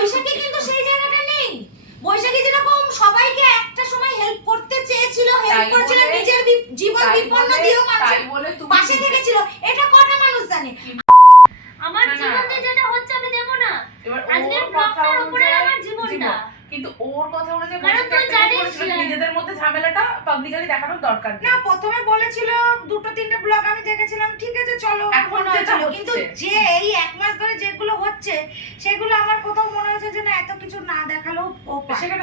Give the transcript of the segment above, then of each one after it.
বৈশাখী কিন্তু সেই জায়গাটা নেই। বৈশাখী যেরকম সবাইকে একটা সময় হেল্প করতে চেয়েছিল হেল্প করেছিল নিজের জীবন বিপন্ন দিয়েও তাই মানুষের বলে তুমি পাশে থেকেছিল। এটা কটা মানুষ জানে? আমার। জীবনে যেটা হচ্ছে আমি দেবো না। আজকে ওর কথা ব্লগটার উপরে আমার জীবনটা। কিন্তু ওর কথা অনুযায়ী কারণ বলছে তুই জানিস নিজেদের মধ্যে ঝামেলাটা পাবলিকালি দেখানোর দরকার না প্রথমে বলেছিল দুটো তিনটে ব্লগ আমি দেখেছিলাম ঠিক আছে চলো। এখন মনে যেটা কিন্তু যে এই এক মাস ধরে যেগুলো হচ্ছে সেগুলো আমার কোথাও এত কিছু না দেখালেও ও সেখানে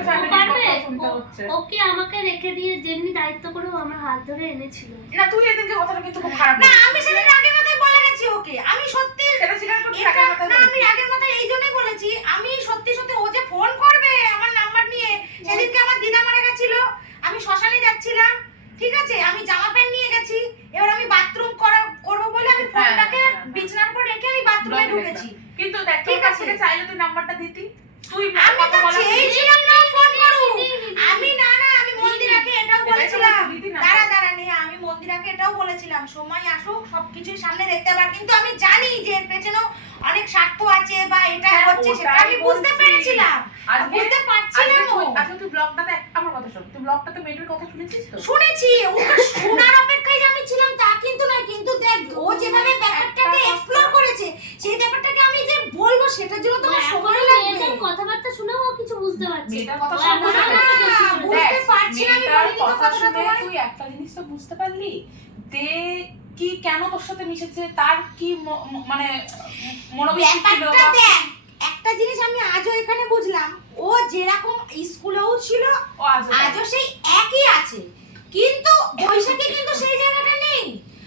ওকে আমাকে রেখে দিয়ে যেমনি দায়িত্ব করে আমার হাত ধরে এনেছিল। না তুই এদিনকে কথাটা কিন্তু খুব খারাপ না আমি সেদিন আগের মাথায় বলে গেছি ওকে। আমি সত্যি সেটা স্বীকার করছি না আমি। আগের এই জন্যই বলেছি। আমি সত্যি সত্যি ও যে ফোন করবে আমার নাম্বার নিয়ে সেদিনকে আমার দিদা মারা গেছিল। আমি শ্মশানে যাচ্ছিলাম ঠিক আছে? আমি জামা প্যান্ট নিয়ে গেছি। এবার আমি বাথরুম করা করব বলে আমি হ্যাঁ, ফোনটাকে হ্যাঁ, হ্যাঁ। বিছানার পর রেখে আমি বাথরুমে ঢুকেছি। কিন্তু দেখ ঠিক আছে। চাইলে তুই নাম্বারটা দিতি তুই আমি তো চেয়েছিলাম না ফোন করু। আমি না না আমি মন্দিরাকে এটাও বলেছিলাম। না। দাঁড়া দাঁড়া নিয়ে আমি মন্দিরাকে এটাও বলেছিলাম। সময় আসুক সামনে দেখতে পার। কিন্তু আমি জানি যে এর পেছনেও অনেক স্বার্থ আছে বা এটা হ্যাঁ, হচ্ছে সেটা। আমি বুঝতে পেরেছিলাম। বুঝতে পারছিলাম আজকে তুই ব্লগটাতে আমার কথা শোন। তুই ব্লগটাতে মেয়েটার কথা শুনেছিস তো? শুনেছি। ওকে শোনার অপেক্ষায় আমি ছিলাম তা কিন্তু নয়। কিন্তু দেখ ও যেভাবে ব্যাপারটাকে এক্সপ্লোর করেছে সেই ব্যাপারটাকে আমি যে বলব সেটার জন্য তোমার এখন সময় মেয়েটার লাগবে কথাবার্তা শুনেও ও কিছু বুঝতে পারছে। কথা শুনে তুই একটা জিনিস তো বুঝতে পারলি কি কেন তোর সাথে মিশেছে তার কি মানে ছিল একটা জিনিস আমি আজও এখানে বুঝলাম ও যেরকম স্কুলেও ছিল আজও সেই একই আছে। কিন্তু বৈশাখী কিন্তু সেই জায়গাটা নেই।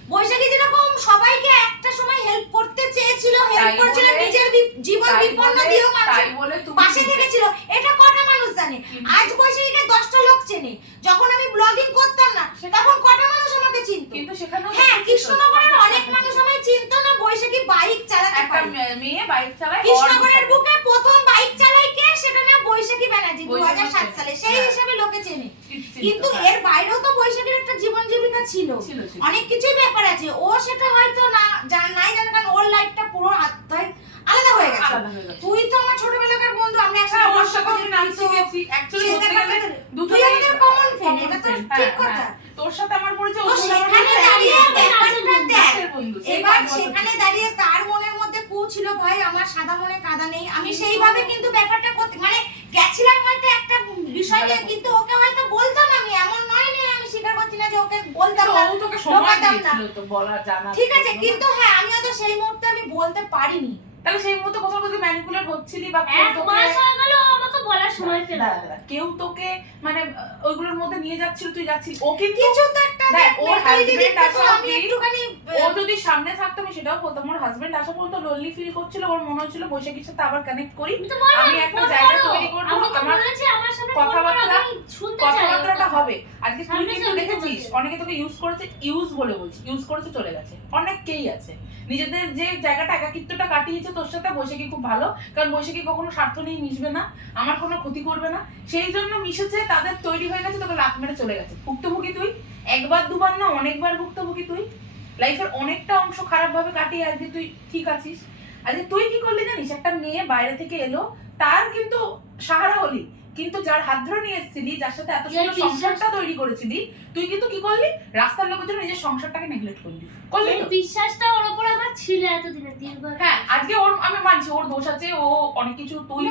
বৈশাখী যেরকম সবাইকে একটা সময় হেল্প করতে চেয়েছিল হেল্প করেছিল নিজের জীবন বিপন্ন দিয়েও পাশে থেকেছিল এটা কটা মানুষ জানে কিন্তু- আজ বৈশাখীকে দশটা লোক চেনে যখন আমি ব্লগিং করতাম না তখন কটা মানুষ আমাকে চিনত কিন্তু সেখানেও হ্যাঁ দেখেছিস তো, কৃষ্ণনগরের সব অনেক কিছু মানুষ আমায় চিনতো না বৈশাখী বাইক চালাতে একটা মেয়ে বাইক চালায় কৃষ্ণনগরের বুকে প্রথম বাইক চালায় কে? সেটা না বৈশাখী ব্যানার্জি দু বৈশাখী হাজার সাত সালে। সেই হ্যাঁ। হিসাবে লোকে চেনে। কিন্তু হ্যাঁ। এর বাইরেও তো বৈশাখীর একটা জীবন জীবিকা ছিল। অনেক কিছুই ব্যাপার আছে। ও সেটা হয়তো না জান নাই জানে কারণ ওর লাইফটা পুরো আত্মায় আলাদা হয়ে গেছে। তুই তো আমার ছোটবেলাকার বন্ধু আমরা একসাথে সাথে করি, তো শিখেছি। দুটোই তুই আমাদের friend, common এটা তো ঠিক হ্যাঁ, কথা। তোর সাথে আমার পরিচয় সেখানে দাঁড়িয়ে ব্যাপারটা দেখ। এবার সেখানে দাঁড়িয়ে তার মনের ছিল ভাই আমার সাদা মনে কাদা নেই। আমি সেইভাবে কিন্তু ব্যাপারটা করতে মানে গেছিলাম হয়তো একটা বিষয় নিয়ে কিন্তু ওকে হয়তো বলতাম আমি। এমন নয় নেই আমি স্বীকার করছি না যে ওকে বলতাম না ওকে সময়। দিয়েছিল তো বলা জানা ঠিক আছে কিন্তু হ্যাঁ আমি হয়তো সেই মুহূর্তে আমি বলতে পারিনি। তাহলে সেই কোথাও কোথাও ম্যানিপুলেট হচ্ছিলি বা কেউ মাস হয়ে গেল আমাকে বলার সময় পেল কেউ তোকে মানে ওইগুলোর মধ্যে নিয়ে যাচ্ছিল তুই যাচ্ছিস। ও কিন্তু কিছু তো একটা আসা আমি একটুখানি ও যদি সামনে থাকতো আমি সেটাও বলতাম। ওর হাজবেন্ড আসা পর্যন্ত লোনলি ফিল করছিল ওর মনে হচ্ছিল বৈশাখীর সাথে আবার কানেক্ট করি। আমি একটা জায়গা তৈরি করব, আমার আমার সামনে কথাবার্তা- কথাবার্তাটা হবে। আজকে তুই কিন্তু দেখেছিস অনেকে তোকে ইউজ করেছে ইউজ বলে বলছি ইউজ করেছে চলে গেছে। অনেককেই আছে। নিজেদের যে জায়গাটা একাকিত্বটা কাটিয়েছে তোর সাথে, বৈশাখী খুব ভালো। কারণ বৈশাখী কখনো স্বার্থ নিয়ে মিশবে না, আমার কোনো ক্ষতি করবে না। সেই জন্য মিশেছে, তাদের তৈরি হয়ে গেছে, তোকে লাত মেরে চলে গেছে। ভুক্তভোগী তুই, একবার দুবার না, অনেকবার ভুক্তভোগী তুই। লাইফের অনেকটা অংশ খারাপ ভাবে কাটিয়ে আজকে তুই ঠিক আছিস। আজকে তুই কি করলি জানিস? একটা মেয়ে বাইরে থেকে এলো, তার কিন্তু সাহারা হলি। কিন্তু যার হাত ধরে নিয়ে এসেছিলি যার সাথে এত সুন্দর সংসারটা তৈরি করেছিলি তুই কিন্তু কি করলি? রাস্তার লোকের জন্য নিজের সংসারটাকে নেগলেক্ট করলি। করলি বিশ্বাসটা ওর উপর আমার ছিল এতদিনে দীর্ঘ হ্যাঁ আজকে ওর আমি মানছি ওর দোষ আছে ও অনেক কিছু তুই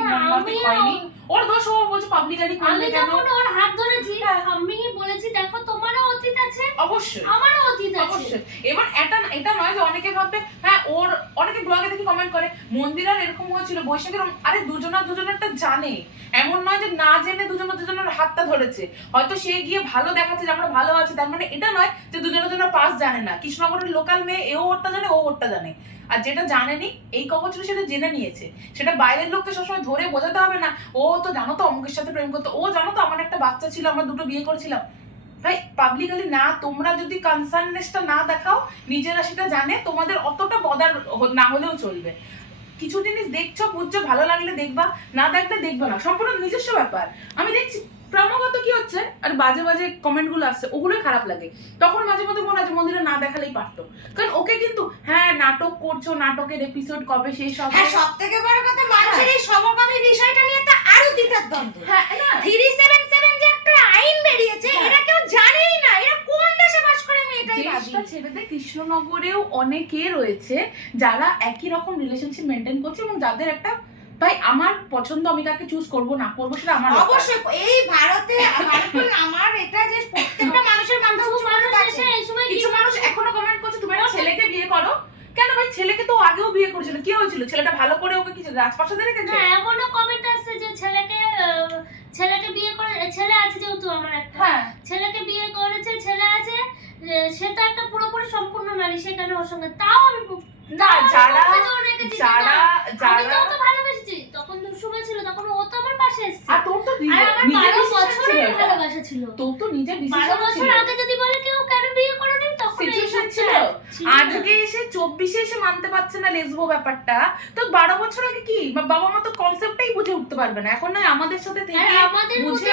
ওর দোষ ও বলছে পাবলিকালি আমি করলে কেন? যখন ওর হাত ধরেছি আমি বলেছি দেখো তোমারও অবশ্যই। আমারও অতীত আছে। অবশ্যই। এবার এটা এটা নয় যে অনেকে ভাববে হ্যাঁ ওর অনেকে ব্লগে দেখি কমেন্ট করে মন্দিরার এরকম হয়েছিল বৈশাখের আরে দুজনা দুজনেরটা জানে। এমন নয় যে না জেনে দুজনা দুজনের হাতটা ধরেছে। হয়তো সে গিয়ে ভালো দেখাচ্ছে যে আমরা ভালো আছি তার মানে এটা নয় যে দুজনে দুজনের পাস জানে না। কৃষ্ণনগরের লোকাল মেয়ে এও ওরটা জানে ও ওরটা জানে। আর যেটা জানেনি এই কবচটা সেটা জেনে নিয়েছে। সেটা বাইরের লোককে সবসময় ধরে বোঝাতে হবে না। ও তো জানো তো অমুকের সাথে প্রেম করতো। ও জানো তো আমার একটা বাচ্চা ছিল আমরা দুটো বিয়ে করেছিলাম। ভাই পাবলিকালি না তোমরা যদি কনসার্নেসটা না দেখাও নিজেরা সেটা জানে তোমাদের অতটা বদার না হলেও চলবে। কিছু জিনিস দেখছ বুঝছ ভালো লাগলে দেখবা না দেখলে দেখবে না। সম্পূর্ণ নিজস্ব ব্যাপার। আমি দেখছি ক্রমাগত কি হচ্ছে আর বাজে বাজে কমেন্টগুলো আসছে ওগুলোই খারাপ লাগে। তখন মাঝে মধ্যে মনে আছে মন্দিরে না দেখালেই পারতো। কারণ ওকে কিন্তু হ্যাঁ নাটক করছ নাটকের এপিসোড কবে শেষ হবে? হ্যাঁ সব থেকে বড় কথা মানুষের এই সমকামী বিষয়টা পর্যন্ত হ্যাঁ না। থ্রি সেভেন সেভেন যে একটা আইন বেরিয়েছে হ্যাঁ। এরা কেউ জানেই না এরা কোন দেশে বাস করে আমি এটাই ভাবি। কৃষ্ণনগরেও অনেকে রয়েছে যারা একই রকম রিলেশনশিপ মেনটেন করছে এবং যাদের একটা ভাই আমার পছন্দ আমি কাকে চুজ করব না করব সেটা আমার অবশ্যই এই ভারতে আমার এটা যে প্রত্যেকটা মানুষের মাথা কিছু মানুষ করে এসে আছে। এই সময় কিছু মানুষ এখনও কমেন্ট করছে তুমি একটা ছেলেকে বিয়ে করো? কেন ভাই ছেলেকে তো আগেও বিয়ে করেছিল কি হয়েছিল? ছেলেটা ভালো করে ওকে কিছু রাজপ্রাসাদে রেখেছে? এমনও কমেন্ট আসছে যে ছেলেকে ছেলেকে বিয়ে করে ছেলে আছে যেহেতু আমার একটা। হ্যাঁ। ছেলেকে বিয়ে করেছে ছেলে আছে সে তো একটা পুরোপুরি সম্পূর্ণ নারী সেখানে ওর সঙ্গে? তাও আমি না যারা যারা আমি তো ভালোবেসেছি। তখন দুঃসময় ছিল তখন ও তো আমার পাশে এসেছে। আর তোর তো নিজের ছিল। বছরের ভালোবাসা ছিল। তোর তো নিজের বারো ডিসিশন বছর আগে যদি বলে কেউ কেন বিয়ে করোনি তখন এই সিচুয়েশন সব ছিল ছিল না। আজকে এসে চব্বিশে এসে মানতে পারছে না লেসবো ব্যাপারটা। তো বারো বছর আগে কি? বাবা মা তো কনসেপ্টটাই বুঝে উঠতে পারবে না। এখন নয় আমাদের সাথে থেকে আমাদের বুঝে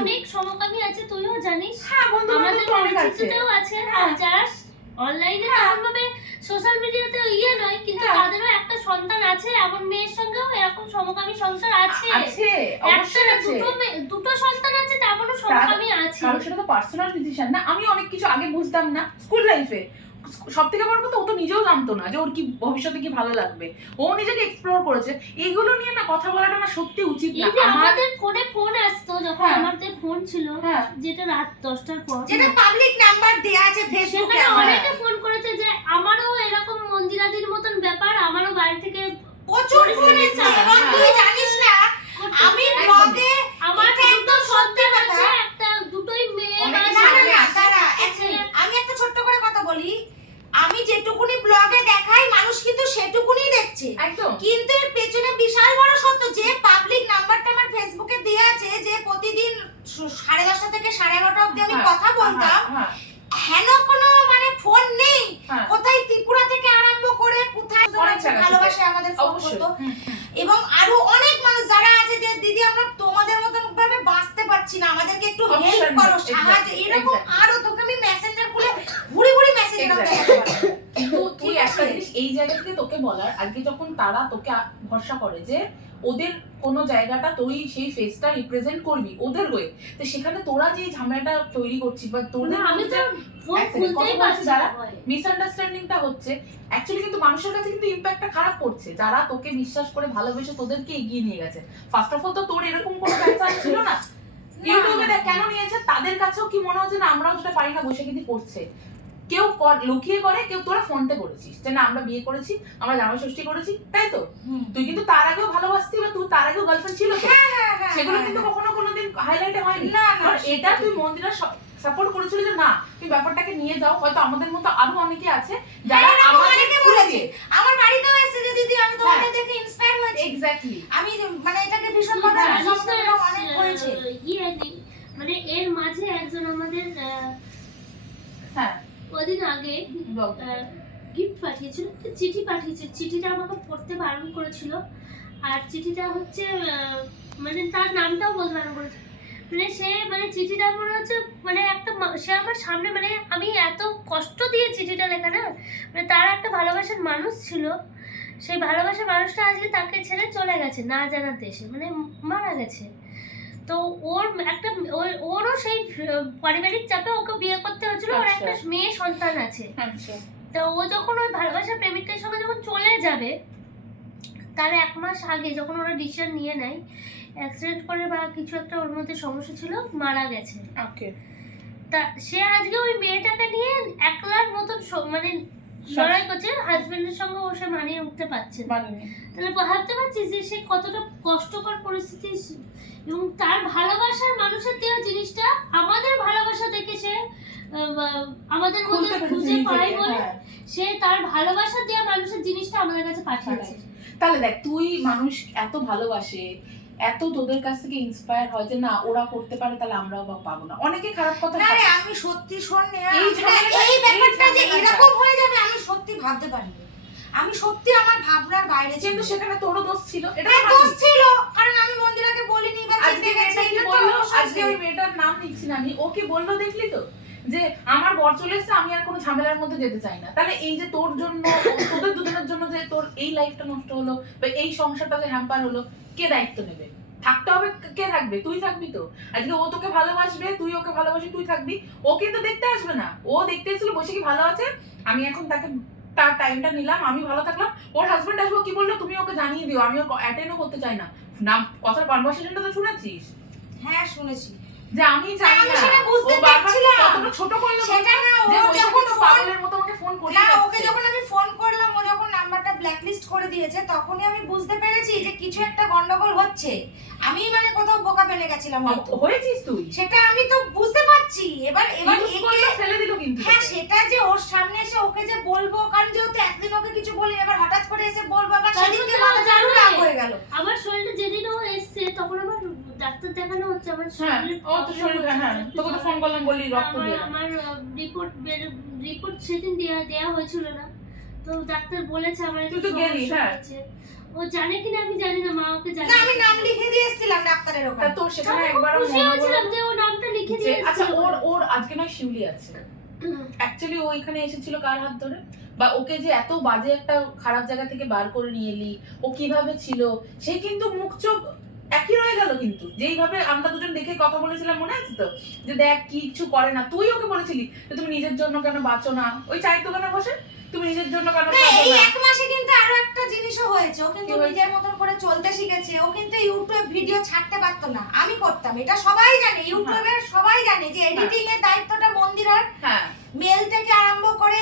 অনেক সমকামী আছে তুইও জানিস। হ্যাঁ বন্ধু আমাদের আছে। পরিচিততেও আছে। হ্যাঁ। যারা অনলাইনে সোশ্যাল মিডিয়াতে ইয়ে নয় কিন্তু হ্যাঁ। তাদেরও একটা সন্তান আছে এমন মেয়ের সঙ্গেও এরকম সমকামী সংসার আছে। আছে অবশ্যই আছে। দুটো দুটো সন্তান আছে তেমনও সমকামী আছে। কারণ সেটা তো পার্সোনাল ডিসিশন না। আমি অনেক কিছু আগে বুঝতাম না স্কুল লাইফে সব থেকে বড় কথা ও তো নিজেও জানতো না যে ওর কি ভবিষ্যতে কি ভালো লাগবে। ও নিজেকে এক্সপ্লোর করেছে। এইগুলো নিয়ে না কথা বলাটা না সত্যি উচিত না। আমাদের ফোনে ফোন আসতো যখন হ্যাঁ। আমাদের ফোন ছিল হ্যাঁ। যেটা রাত দশটার পর। যেটা পাবলিক নাম্বার দেয়া আছে ফেসবুকে অনেকে ফোন করেছে যে আমারও এরকম মন্দিরাদির মতন ব্যাপার আমারও বাড়ি থেকে প্রচুর ফোন এসেছে। হ্যাঁ, এবং হ্যাঁ। তুই জানিস না আমি ব্লগে আমার একদম সত্যি কথা। একটা দুটোই মেয়ে অনেকে না, বা না, সামনে না, আসে। দাঁড়া, এক মিনিট। আমি একটা ছোট্ট করে কথা বলি আমি যেটুকুনি ব্লগে দেখাই মানুষ কিন্তু সেটুকুনি দেখছে একদম কিন্তু এর পেছনে বিশাল বড় সত্য যে পাবলিক নাম্বারটা আমার ফেসবুকে দেয়া আছে যে প্রতিদিন সাড়ে দশটা থেকে সাড়ে এগারোটা অব্দি আমি হ্যাঁ, কথা বলতাম হ্যাঁ, হেন কোনো মানে ফোন নেই হ্যাঁ। কোথায় ত্রিপুরা থেকে আরম্ভ করে কোথায়। ভালোবাসে আমাদের ফোন করতো হুম। এবং আরও অনেক মানুষ যারা আছে যে দিদি আমরা তোমাদের মতন ভাবে বাঁচতে পারছি না আমাদেরকে একটু হেল্প করো সাহায্য এরকম. আরও তোকে আমি মেসেঞ্জার খুলে ঘুরি ঘুরি মেসেজ এরকম Exactly. দেখাতে পারব কিন্তু তুই ঠিক একটা আছে? জিনিস এই জায়গা থেকে তোকে বলার আজকে যখন তারা তোকে ভরসা করে যে ওদের কোনো জায়গাটা তুই সেই ফেসটা রিপ্রেজেন্ট করবি ওদের হয়ে তো সেখানে তোরা যে ঝামেলাটা তৈরি করছিস বা তোদের আমি তো না মিসআন্ডারস্ট্যান্ডিংটা হচ্ছে অ্যাকচুয়ালি কিন্তু মানুষের কাছে কিন্তু ইম্প্যাক্টটা খারাপ করছে যারা তোকে বিশ্বাস করে ভালোবেসে তোদেরকে এগিয়ে নিয়ে গেছে। ফার্স্ট অফ অল তো তোর এরকম কোনো ব্যাপার ছিল না। ইউটিউবে কেন নিয়েছে তাদের কাছেও কি মনে হচ্ছে না আমরাও যেটা পারি না বসে কিন্তু করছে। কেউ কর- লুকিয়ে করে কেউ তোরা ফোনতে করেছিস। যে না আমরা বিয়ে করেছি আমরা জামাই ষষ্ঠী করেছি তাই তো? তুই কিন্তু তার আগেও ভালোবাসতি বা তুই তার আগেও গার্লফ্রেন্ড ছিল তো। হ্যাঁ, হ্যাঁ, সেগুলো হ্যাঁ, কিন্তু হ্যাঁ। কখনো কোনোদিন হাইলাইটে হয়নি। না না এটা তুই মন্দিরা সাপোর্ট করেছিল যে না তুই ব্যাপারটাকে নিয়ে যাও। হয়তো আমাদের মতো আরও অনেকে আছে যারা হ্যাঁ, এরকম আমাদের অনেকে থ্রু বলেছে। আমার বাড়িতেও এসেছে যে দিদি আমি তোমাকে দেখে ইন্সপায়ার হয়েছি। এক্স্যাক্টলি আমি মানে এটাকে ভীষণ ভাবে অনেক আহ, ইয়ে মানে এর মাঝে একজন আমাদের হ্যাঁ কদিন আগে গিফট পাঠিয়েছিল চিঠি পাঠিয়েছে। চিঠিটা আমাকে পড়তে বারণ করেছিল। আর চিঠিটা হচ্ছে মানে তার নামটাও বলতে বারণ করেছে। মানে সে মানে চিঠিটা মনে হচ্ছে মানে একটা সে আমার সামনে মানে আমি এত কষ্ট দিয়ে চিঠিটা লেখা না মানে তার একটা ভালোবাসার মানুষ ছিল। সেই ভালোবাসার মানুষটা আজকে তাকে ছেড়ে চলে গেছে, না জানার দেশে মানে মারা গেছে। তো ওর একটা ওর- ওরও সেই পারিবারিক চাপে ওকে বিয়ে করতে হয়েছিল। ওর একটা আচ্ছা। মেয়ে সন্তান আছে। আচ্ছা। তো ও যখন ওই ভালোবাসার প্রেমিকের সঙ্গে যখন চলে যাবে তার এক মাস আগে যখন ওরা ডিসিশন নিয়ে নেয় অ্যাক্সিডেন্ট করে বা কিছু একটা ওর মধ্যে সমস্যা ছিল মারা গেছে। ওকে। তা সে আজকে ওই মেয়েটাকে নিয়ে একলার মতন মানে লড়াই করছে হাজবেন্ডের সঙ্গে ও সে মানিয়ে উঠতে পারছে তাহলে ভাবতে পারছিস যে সে কতটা কষ্টকর পরিস্থিতি এবং তার ভালোবাসার মানুষের দেওয়া জিনিসটা আমাদের ভালোবাসা দেখে সে আমাদের মধ্যে খুঁজে পায় বলে হ্যাঁ। সে তার ভালোবাসা দেওয়া মানুষের জিনিসটা আমাদের কাছে পাঠিয়েছে তাহলে দেখ তুই মানুষ এত ভালোবাসে এত তোদের কাছ থেকে ইন্সপায়ার হয় যে না ওরা করতে পারে তাহলে আমরাও বা পাবো না। অনেকে খারাপ কথা না আমি সত্যি শোন এই ব্যাপারটা যে এরকম হয়ে যাবে আমি সত্যি ভাবতে পারিনি। আমি সত্যি আমার ভাবনার বাইরে ছিল। কিন্তু সেখানে তোরও দোষ ছিল এটা হ্যাঁ, দোষ ছিল কারণ আমি মন্দিরাকে বলিনি আজকে গেছে কি বলল আজকে ওই মেয়েটার নাম নিচ্ছি না আমি। ওকে বলল দেখলি তো যে আমার বর চলে এসেছে আমি আর কোনো ঝামেলার মধ্যে যেতে চাই না। তাহলে এই যে তোর জন্য তোদের দুজনের জন্য যে তোর এই লাইফটা নষ্ট হলো বা এই সংসারটা যে হ্যাম্পার হলো কে দায়িত্ব নেবে? থাকতে হবে কে থাকবে? তুই থাকবি তো। আজকে ও তোকে ভালোবাসবে তুই ওকে ভালোবাসি তুই থাকবি। ও কিন্তু দেখতে আসবে না। ও দেখতে এসেছিল বসে কি ভালো আছে আমি এখন তাকে তার টাইমটা নিলাম আমি ভালো থাকলাম। ওর হাজবেন্ড আসব কি বলল তুমি ওকে জানিয়ে দিও আমি অ্যাটেন্ডও করতে চাই না। না কথার কনভারসেশনটা তো শুনেছিস? হ্যাঁ শুনেছি। যে আমি জানি না সেটা বুঝতে পারছিলাম। কতটা ছোট করল সেটা না ও যখন পাগলের মতো আমাকে ফোন করল না ওকে যখন আমি ফোন করলাম ও যখন নাম্বারটা ব্ল্যাকলিস্ট করে দিয়েছে তখনই আমি বুঝতে পেরেছি যে কিছু একটা গন্ডগোল হচ্ছে। আমি মানে কোথাও বোকা পেলে গেছিলাম হয়েছিস তুই? সেটা আমি তো বুঝতে পারছি এবার এবার ফেলে দিল কিন্তু হ্যাঁ সেটা যে ওর সামনে এসে ওকে যে বলব কারণ যেহেতু একদিন ওকে কিছু বলি এবার হঠাৎ করে এসে বলব আবার সেদিনকে মাথা চালু রাগ হয়ে গেল। আমার শরীরটা যেদিন ও এসছে তখন আমার ডাক্তার দেখানো হচ্ছে আমার হ্যাঁ শরীরে ও তো শরীর হ্যাঁ তোকে তো ফোন করলাম বললি রক্ত আমার দিয়ে। আমার রিপোর্ট রিপোর্ট সেদিন দেয়া দেয়া হয়েছিল না। তো ডাক্তার বলেছে আমার একটু তুই তো গেলি, সমস্যা হ্যাঁ। ও জানে কিনা আমি জানি না মা ওকে জানে। না আমি নাম লিখে দিয়ে এসেছিলাম ডাক্তারের ওখানে। তোর সেখানে আমি খুব একবার খুশি হয়েছিলাম যে ও নামটা লিখে দিয়ে আচ্ছা ওর ওর আজকে নয় শিউলি আছে। অ্যাকচুয়ালি ও এখানে এসেছিল কার হাত ধরে? বা ওকে যে এত বাজে একটা খারাপ জায়গা থেকে বার করে নিয়ে এলি ও কীভাবে ছিল? সে কিন্তু মুখ চোখ একই রয়ে গেল কিন্তু। যেইভাবে আমরা দুজন দেখে কথা বলেছিলাম মনে আছে তো? যে দেখ কিছু করে না। তুই ওকে বলেছিলি যে তুমি নিজের জন্য কেন বাঁচো না? ওই চায়ের দোকানে বসে? তুমি নিজের জন্য সাজো এই এক মাসে কিন্তু আরও একটা জিনিসও হয়েছে। ও কিন্তু নিজের মতন করে চলতে শিখেছে। ও কিন্তু ইউটিউব ভিডিও ছাড়তে পারতো না। আমি করতাম। এটা সবাই জানে। ইউটিউবে সবাই জানে যে এডিটিং এর দায়িত্বটা মন্দিরার হ্যাঁ। মেল থেকে আরম্ভ করে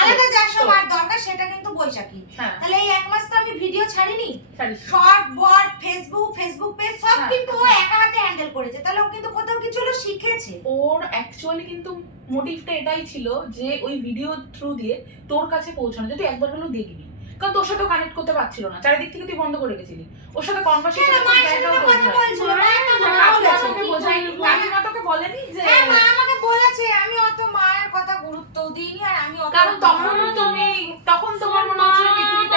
আলাদা যা সব আর দরকার সেটা কিন্তু বৈশাখী। হ্যাঁ। তাহলে এই এক মাস তো আমি ভিডিও ছাড়িনি। Short but Facebook Facebook page সব হ্যাঁ, কিন্তু ও হ্যাঁ। একা হাতে করেছে। তাহলে ও কিন্তু কোথাও কিছু হলো শিখেছে। ওর অ্যাকচুয়ালি কিন্তু মোটিভটা এটাই ছিল যে ওই ভিডিও থ্রু দিয়ে তোর কাছে পৌঁছানো যে তুই একবার হলেও দেখবি। কারণ তোর সাথে কানেক্ট করতে পারছিল না। চারিদিক থেকে তুই বন্ধ করে গেছিলি ওর সাথে কনভারসেশন। তোকে বলেনি যে হ্যাঁ মা আমাকে বলেছে আমি অত মায়ের কথা গুরুত্ব দিইনি আর আমি কারণ তখন তুমি তখন তোমার মনে হচ্ছিল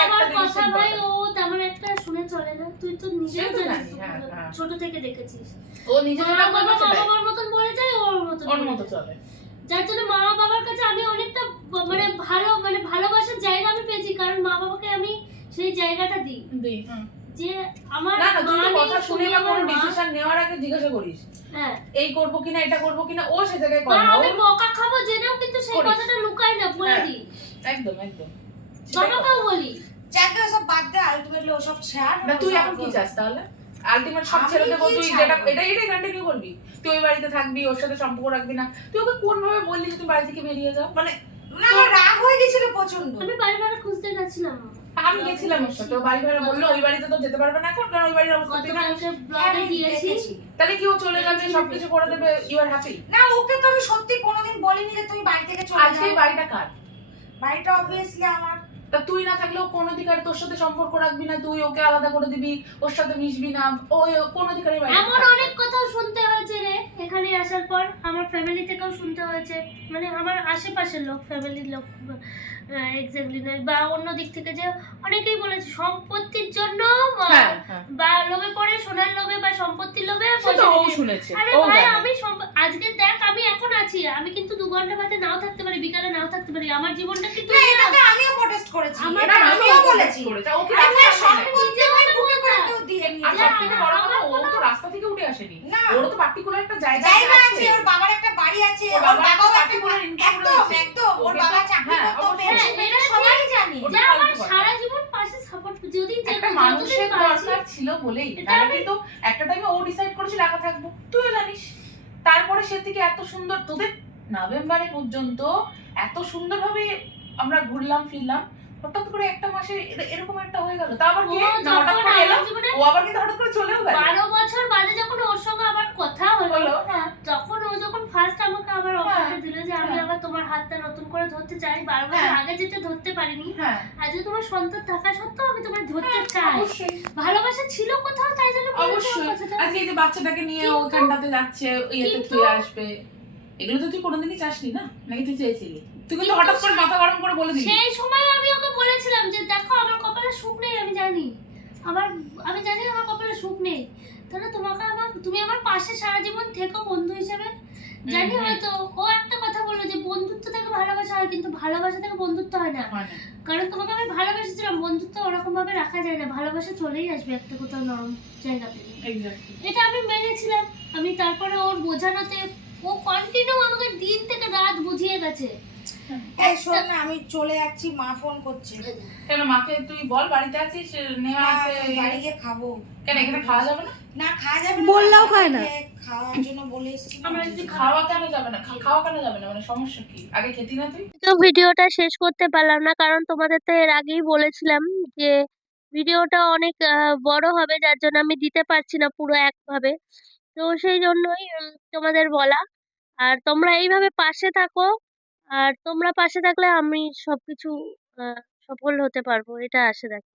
আমার কথা ভাই ও তেমন একটা শুনে চলে না। তুই তো নিজেও জানিস হ্যাঁ, হ্যাঁ। ছোট থেকে দেখেছিস। ও নিজে মা। বাবার মতন বলে। যায় ওর মতন ওর মতো চলে। যার জন্য মা বাবার কাছে আমি অনেকটা মানে ভালো মানে ভালোবাসার জায়গা আমি পেয়েছি কারণ মা বাবাকে আমি সেই জায়গাটা দিই। দিই, যে আমার না না তুই কথা শুনে বা কোনো ডিসিশন নেওয়ার আগে জিজ্ঞাসা করিস। হ্যাঁ। এই করব কিনা এটা করব কিনা ও সে জায়গায় করে না আমি বকা খাব জেনেও কিন্তু সেই কথাটা লুকাই না বলে হ্যাঁ। দিই। একদম একদম। বাবাকেও বলি। যাকে ওসব বাদ দে আলটিমেটলি ওসব ছাড় না তুই এখন কি চাস তাহলে? আলটিমেট সব আমি ছেড়ে দেবো তুই যেটা এটা এটাই কন্টিনিউ করবি? তুই ওই বাড়িতে থাকবি ওর সাথে সম্পর্ক রাখবি না। তুই ওকে কোন ভাবে বললি যে তুই বাড়ি থেকে বেরিয়ে যাও? মানে না আমার রাগ হয়ে গেছিল প্রচণ্ড। আমি বাড়ি ভাড়া খুঁজতে গেছিলাম। আমি গেছিলাম ওর সাথে বাড়ি ভাড়া বলল ওই বাড়িতে তো যেতে পারবে না এখন কারণ ওই বাড়ির অবস্থা হ্যাঁ, ব্লগে দিয়েছি। তাহলে কি ও চলে যাবে সবকিছু করে দেবে ইউ আর হ্যাপি না ওকে তো আমি সত্যি কোনোদিন বলিনি যে তুই বাড়ি থেকে চলে আজকে বাড়িটা কার? বাড়িটা অবভিয়াসলি আমার। তা তুই না থাকলেও কোন অধিকার তোর সাথে সম্পর্ক রাখবি না তুই? ওকে আলাদা করে দিবি ওর সাথে মিশবি না ও কোন অধিকারে বাইরে এমন অনেক কথা শুনতে হয়েছে রে। এখানে আসার পর আমার ফ্যামিলি থেকেও শুনতে হয়েছে। মানে আমার আশেপাশের লোক ফ্যামিলির লোক এক্স্যাক্টলি নয় বা অন্য দিক থেকে যে অনেকেই বলেছে সম্পত্তির জন্য আহ, হ্যাঁ হ্যাঁ। বা লোভে পড়ে সোনার লোভে বা সম্পত্তির লোভে আরে ভাই আমি সম্প- আজকে দেখ আমি এখন আছি। আমি কিন্তু দু ঘণ্টা বাদে নাও থাকতে পারি বিকালে নাও থাকতে পারি। আমার জীবনটা কিন্তু আমিও প্রোটেস্ট করেছি। আমিও বলেছি। করেছে। রাস্তা থেকে উঠে আসেনি। না। ওর তো পার্টিকুলার একটা জায়গা জায়গা আছে। ওর বাবার একটা বাড়ি আছে ওর বাবাও একটা একদম একদম ওর বাবা চাকরি হ্যাঁ, করতো অবশ্যই। হ্যাঁ, এটা সবাই জানি। যে আমার সারা জীবন পাশে সাপোর্ট যদি যে একটা মানুষের দরকার ছিল বলেই। তাহলে কিন্তু একটা টাইমে ও ডিসাইড করেছিল একা থাকব। তুইও জানিস তারপরে সে থেকে এত সুন্দর তোদের নভেম্বরে পর্যন্ত এত সুন্দরভাবে আমরা ঘুরলাম ফিরলাম হঠাৎ করে একটা মাসে এরকম একটা হয়ে গেল। তা আবার কি? হঠাৎ করে এলো ও আবার কিন্তু হঠাৎ করে চলেও গেল বারো বছর বাদে যখন ওর সঙ্গে আবার কথা হলো হলো হ্যাঁ তখন ও যখন ফার্স্ট আমাকে আবার অফারটা দিল যে আমি হ্যাঁ। আবার তোমার হাতটা নতুন করে ধরতে চাই বারো বছর হ্যাঁ। আগে যেটা ধরতে পারিনি হ্যাঁ। আজকে তোমার সন্তান থাকা সত্ত্বেও আমি তোমার ধরতে হ্যাঁ, চাই। ভালোবাসা ছিল কোথাও তাই জন্য অবশ্যই। আজকে এই যে বাচ্চাটাকে নিয়ে ওখানটাতে যাচ্ছে ইয়েতে আসবে এগুলো তো তুই কোনোদিনই চাসনি না? নাকি তুই চেয়েছিলি? তুই কিন্তু কিন্তু হঠাৎ করে মাথা গরম করে বলে দিলি। সেই সময় আমি ওকে বলেছিলাম যে দেখো আমার কপালে সুখ নেই আমি জানি। আমার আমি জানি আমার কপালে সুখ নেই। তাহলে তোমাকে আমার তুমি আমার পাশে সারা জীবন থেকো বন্ধু হিসেবে। জানি। হয়তো ও একটা কথা বলল যে বন্ধুত্ব থেকে ভালোবাসা হয় কিন্তু ভালোবাসা থেকে বন্ধুত্ব হয় না। কারণ তোমাকে আমি ভালোবেসেছিলাম বন্ধুত্ব ওরকম ভাবে রাখা যায় না ভালোবাসা চলেই আসবে একটা কোথাও নরম জায়গা থেকে। এটা আমি মেনেছিলাম। আমি তারপরে ওর বোঝানোতে ও কন্টিনিউ আমাকে দিন থেকে রাত বুঝিয়ে গেছে। এই শোন না আমি চলে যাচ্ছি মা ফোন করছে। কেন মাকে তুই বল বাড়িতে আছিস? নেওয়া আছে? বাড়ি গিয়ে খাব। কেন এখানে খাওয়া যাবে না? না খাওয়া যাবে না বললেও খায় না। খাওয়ার জন্য বলে এসেছি। আমরা যদি খাওয়া কেন যাবে না? খাওয়া কেন যাবে না? মানে সমস্যা কি? আগে খেতি না তুই? তো ভিডিওটা শেষ করতে পারলাম না কারণ তোমাদের তো এর আগেই বলেছিলাম যে ভিডিওটা অনেক আহ, বড় হবে যার জন্য আমি দিতে পারছি না পুরো একভাবে। তো সেই জন্যই তোমাদের বলা। আর তোমরা এইভাবে পাশে থাকো আর তোমরা পাশে থাকলে আমি সবকিছু আহ, সফল হতে পারব এটা আশা রাখি।